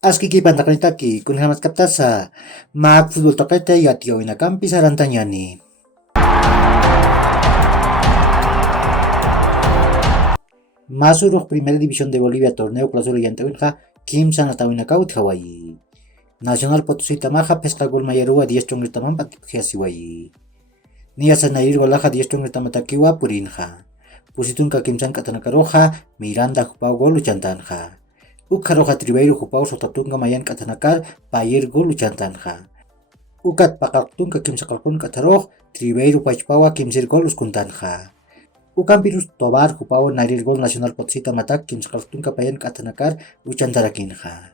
Askiki pantakanitaki kunhamat kaptasa mak futbol tokete yatio inakampi sarantanyani. Masuro Primera División de Bolivia torneo clausura yantawinja Kim Sanatawinakaut Hawaii. Nacional Potosí Tamaja pesca gol mayarua 10 chongritaman patkiasiwai. Nia Sanair golaja 10 chongritamatakiwa purinja. Pusitunka Kim San Katanakaroja Miranda Jupau gol uchantanja. Ukaroja Tribeiro Jupau sotatunga mayan Katanakar Payer gol uchantanja. Ukat pakaktunka Kim Sakalpun Kataroj Tribeiro Pachpawa Kim Sir gol uskundanja. Ukampirus Tobar Jupau Narir gol Nacional Potosí Tamatak Kim Sakaltunka payan Katanakar uchantarakinja.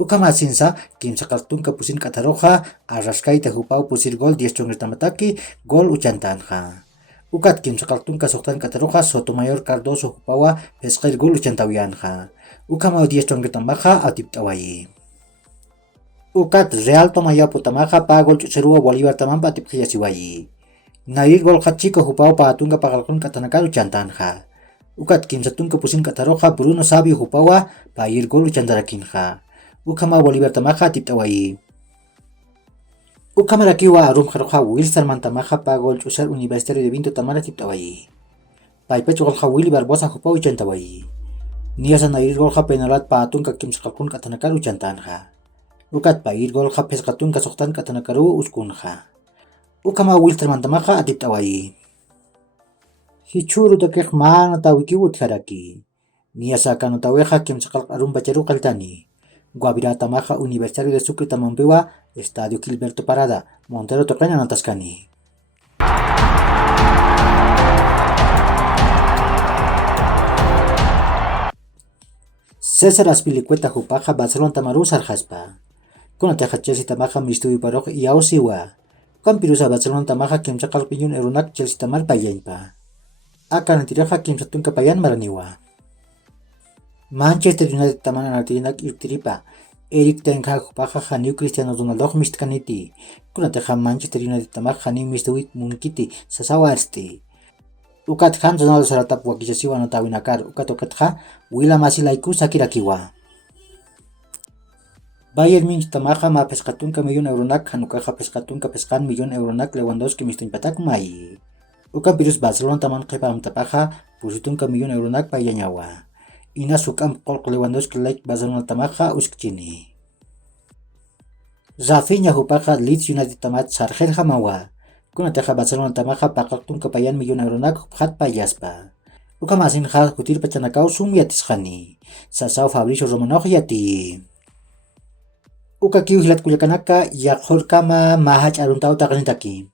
Ukamasinsa Kim Sakaltunka pusin Kataroja Arraskaita Jupau pusir gol 10 chongritamataki gol uchantanja. Ukat Kim Sakaltunka soktan Kataroja Sotomayor Cardoso Jupawa pescair gol uchantawianja. Ukamau 10 chongritamatamaja atiptawayi. Ukat Real Tomaya Putamaja pa gol chucherua Bolívar tamampa atipjayasiwayi. Narir gol Hachiko Jupau patunga pagalkon Katanakar uchantanja. Ukat Kim Satunka pusin Kataroja Bruno Sabio Jupawa pair gol uchantarakinja. Ukama Bolívar tamaja tiptawayi. Ukama rakiwa arum jaroja Wilson mantamaja pa gol chusar Universitario de Vinto tamara tiptawayi. Paipecho gol Willy Barbosa Jupau uchantawayi. Niasa nair gol penalat pa atunka Kim Sakalkun Katanakar uchantanja. Ukat pair gol pescatunka soktan Katanakaru uskunja. Ukama Wilson mantamaja atiptawayi. Hichuru takek mana tawikiwut haraki. Niasa kanotaweja Kim Sakal arum bacharu kaltani. Guavirá Tamaja Universitario de Sucre Tamaulipas, Estadio Gilberto Parada, Montero Tocaña Natascani. César Aspilicueta Jupaja Barcelona Tamaru Sarjaspa. Con Ateja Chelsea Tamaja Mistui Paroj y Ausiwa. Campirusa Barcelona Tamaja Kim Sakal Pinyun Erunak Chelsea Tamar Payanpa. Akan Tiraja Kim Satunka Payan Maraniwa. Manchester United tamana nartinak irtiripa. Eric Ten Hag paja Haniu Cristiano Ronaldo mistkaniti. Kunateja Manchester United tamak Haniu mistuit munkiti sasawarsti. Ukat Han Ronaldo saratap wakishasiwa no tawinakar. Ukat okatja Willa Masilaiku sakirakiwa. Bayern Munich tamaja ma pescatunka millón euronak hanukaja pescatunka pescan millón euronak Lewandowski mistinpatak mai. Ukat virus Barcelona taman qepam tapaja pusitunka millón euronak payanyawa. Ina sukam kolk Lewandowski like Barcelona tamaja uskchini. Rafinha Jupaja Leeds United tamat Sargel Hamawa. Kunateja Barcelona tamaja pakaktung kepayan millón euronak hat payaspa. Ukamasin ha kutir pachanakau sum yatishani. Sasau Fabricio Romano yati. Uka kiu hilat kulyakanaka yakhol kama mahaj aruntau takanitaki.